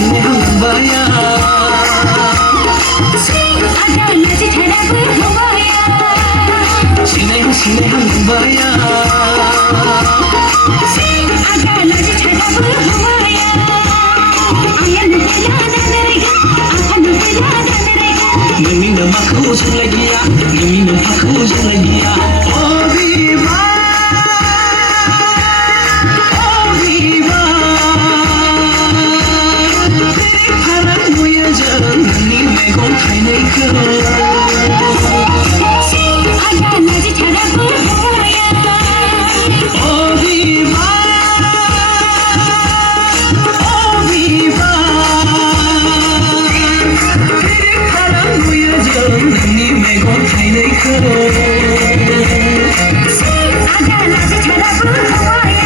신의 한국바야 아가 낮에 잘하고 허와야 신의 한국바야 아가 낮에 잘하고 허와야 아야 누구야 나들이가 아파 누구야 나들이가 너미는 마크 잘라기야 너미는 파크 잘라기야 어디봐 아가 낮에 잘하고 허와야 아가 낮에 잘하고 허와야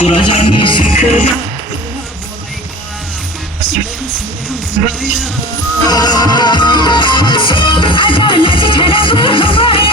돌아장이 시크라 아가 낮에 잘하고 허와야